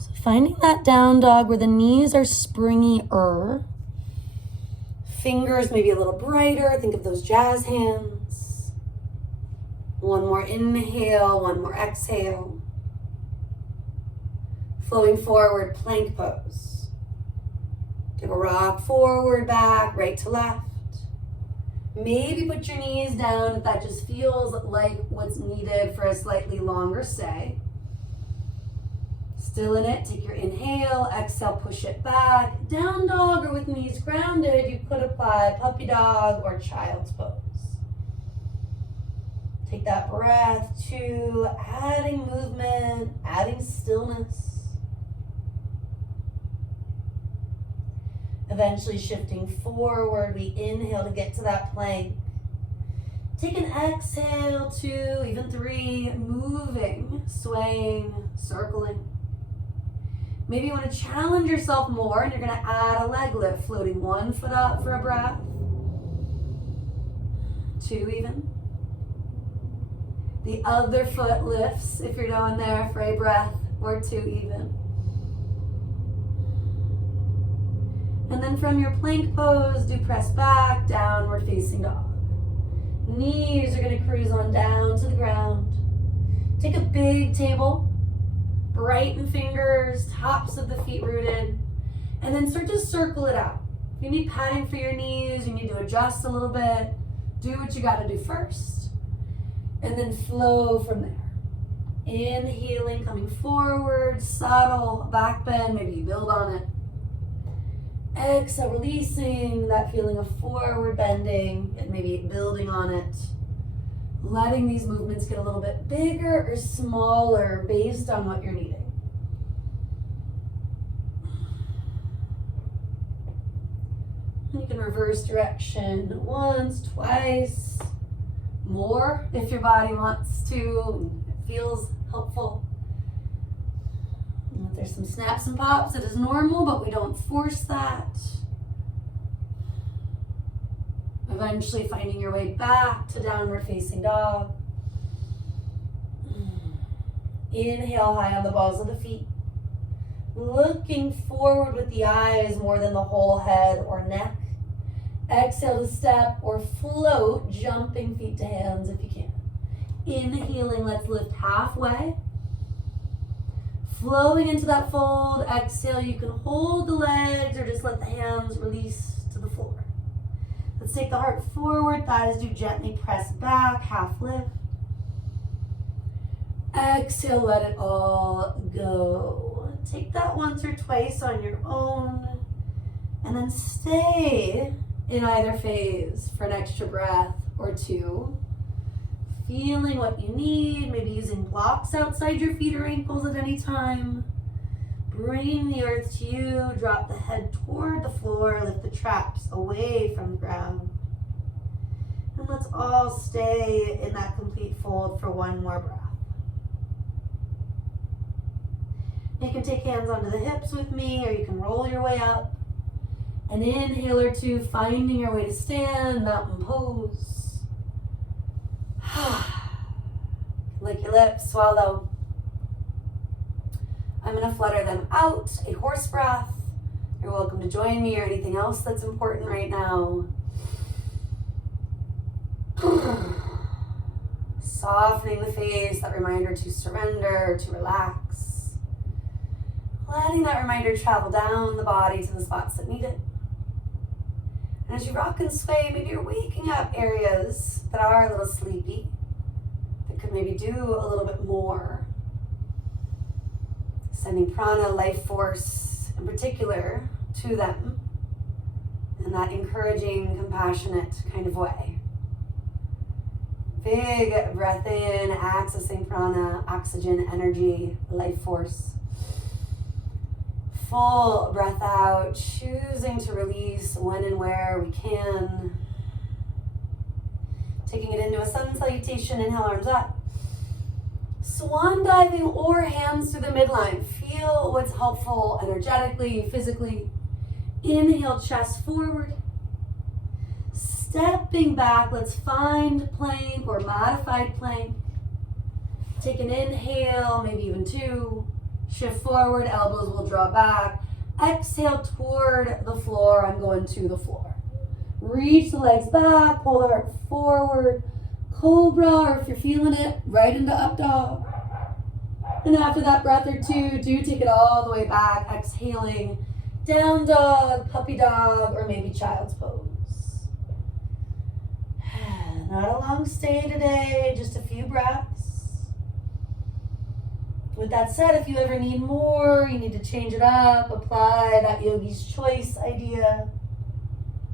So finding that down dog where the knees are springy-er. Fingers maybe a little brighter. Think of those jazz hands. One more inhale, one more exhale. Flowing forward, plank pose. Take a rock forward, back, right to left. Maybe put your knees down if that just feels like what's needed for a slightly longer stay. Still in it, take your inhale, exhale, push it back. Down dog or with knees grounded, you could apply puppy dog or child's pose. Take that breath to adding movement, adding stillness. Eventually shifting forward, we inhale to get to that plank. Take an exhale, 2, even 3, moving, swaying, circling. Maybe you want to challenge yourself more and you're going to add a leg lift, floating one foot up for a breath. 2 even. The other foot lifts if you're going there for a breath, or 2 even. And then from your plank pose, do press back, downward facing dog. Knees are going to cruise on down to the ground. Take a big table. Brighten fingers, tops of the feet rooted, and then start to circle it out. If you need padding for your knees, you need to adjust a little bit, do what you got to do first, and then flow from there. Inhaling, coming forward, subtle back bend, maybe you build on it. Exhale, releasing that feeling of forward bending and maybe building on it. Letting these movements get a little bit bigger or smaller based on what you're needing. You can reverse direction once, twice, more if your body wants to, it feels helpful. And if there's some snaps and pops, it is normal, but we don't force that. Eventually finding your way back to downward facing dog. Inhale high on the balls of the feet. Looking forward with the eyes more than the whole head or neck. Exhale to step or float, jumping feet to hands if you can. Inhaling, let's lift halfway. Flowing into that fold. Exhale, you can hold the legs or just let the hands release to the floor. Let's take the heart forward, thighs do gently press back, half lift. Exhale, let it all go. Take that once or twice on your own, and then stay in either phase for an extra breath or 2. Feeling what you need, maybe using blocks outside your feet or ankles at any time. Bringing the earth to you, drop the head toward the floor, lift the traps away from the ground. And let's all stay in that complete fold for one more breath. You can take hands onto the hips with me, or you can roll your way up. An inhale or 2, finding your way to stand, mountain pose. Lick your lips, swallow. I'm going to flutter them out, a horse breath. You're welcome to join me or anything else that's important right now. Softening the face, that reminder to surrender, to relax. Letting that reminder travel down the body to the spots that need it. And as you rock and sway, maybe you're waking up areas that are a little sleepy, that could maybe do a little bit more. Sending prana, life force in particular, to them in that encouraging, compassionate kind of way. Big breath in, accessing prana, oxygen, energy, life force. Full breath out, choosing to release when and where we can. Taking it into a sun salutation, inhale, arms up. Swan diving or hands through the midline. Feel what's helpful energetically, physically. Inhale, chest forward. Stepping back, let's find plank or modified plank. Take an inhale, maybe even 2. Shift forward, elbows will draw back. Exhale toward the floor. I'm going to the floor. Reach the legs back, pull the heart forward. Cobra, or if you're feeling it, right into up dog. And after that breath or two, do take it all the way back, exhaling. Down dog, puppy dog, or maybe child's pose. Not a long stay today, just a few breaths. With that said, if you ever need more, you need to change it up, apply that yogi's choice idea.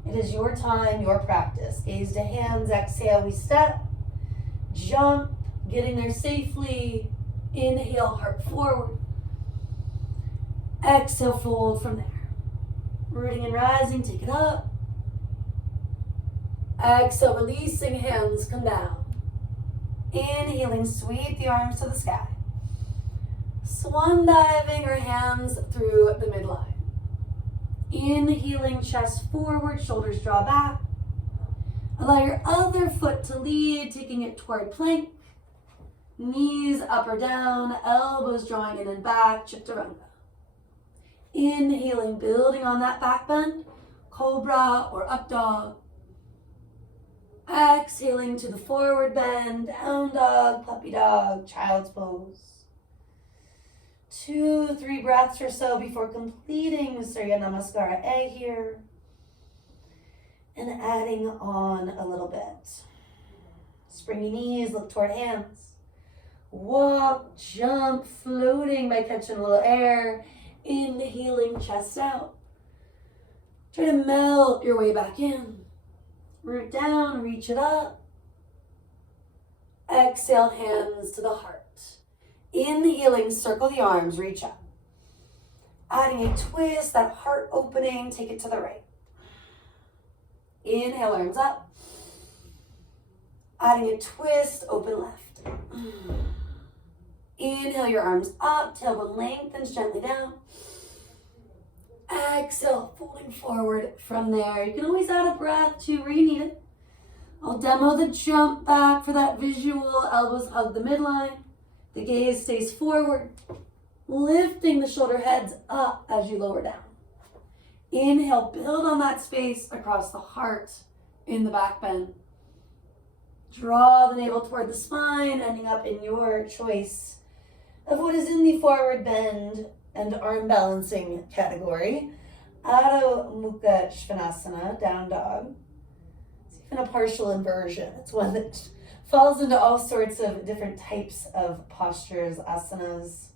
It is your time, your practice. Gaze to hands, exhale, we step, jump, getting there safely. Inhale, heart forward. Exhale, fold from there. Rooting and rising, take it up. Exhale, releasing, hands come down. Inhaling, sweep the arms to the sky. Swan diving or hands through the midline. Inhaling, chest forward, shoulders draw back. Allow your other foot to lead, taking it toward plank. Knees up or down, elbows drawing in and back, chaturanga. Inhaling, building on that back bend, cobra or up dog. Exhaling to the forward bend, down dog, puppy dog, child's pose. 2-3 breaths or so before completing Surya Namaskara A here. And adding on a little bit. Springy knees, look toward hands. Walk, jump, floating by catching a little air. Inhaling, chest out. Try to melt your way back in. Root down, reach it up. Exhale, hands to the heart. Inhaling, circle the arms, reach up. Adding a twist, that heart opening, take it to the right. Inhale, arms up. Adding a twist, open left. Inhale your arms up, tailbone lengthens gently down. Exhale, folding forward from there. You can always add a breath too where you need it. I'll demo the jump back for that visual. Elbows hug the midline. The gaze stays forward, lifting the shoulder heads up as you lower down. Inhale, build on that space across the heart in the back bend. Draw the navel toward the spine, ending up in your choice of what is in the forward bend and arm balancing category. Adho Mukha Svanasana, down dog. It's even a partial inversion. It's one that falls into all sorts of different types of postures, asanas.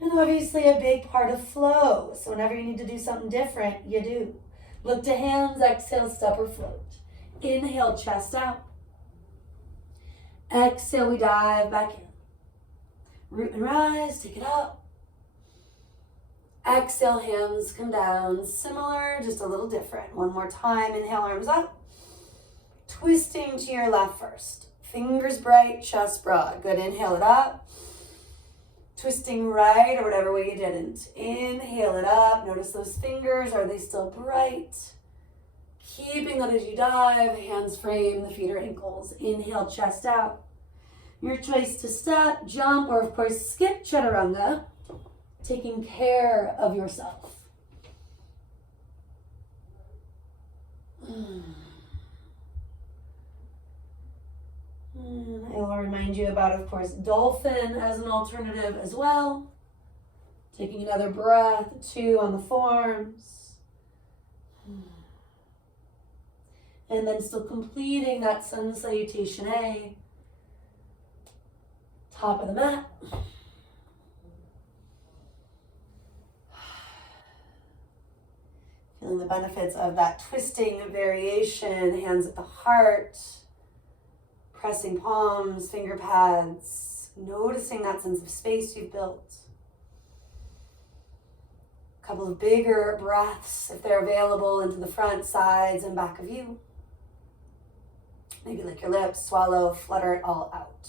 And obviously a big part of flow. So whenever you need to do something different, you do. Look to hands, exhale, step or float. Inhale, chest out. Exhale, we dive back in. Root and rise, take it up. Exhale, hands come down. Similar, just a little different. One more time, inhale, arms up. Twisting to your left first. Fingers bright, chest broad. Good, inhale it up. Twisting right or whatever way you didn't. Inhale it up. Notice those fingers. Are they still bright? Keeping that as you dive. Hands frame the feet or ankles. Inhale, chest out. Your choice to step, jump, or of course skip chaturanga. Taking care of yourself. I will remind you about, of course, dolphin as an alternative as well. Taking another breath, 2 on the forms. And then still completing that sun salutation A. Top of the mat. Feeling the benefits of that twisting variation, hands at the heart. Pressing palms, finger pads, noticing that sense of space you've built. A couple of bigger breaths, if they're available, into the front, sides, and back of you. Maybe lick your lips, swallow, flutter it all out.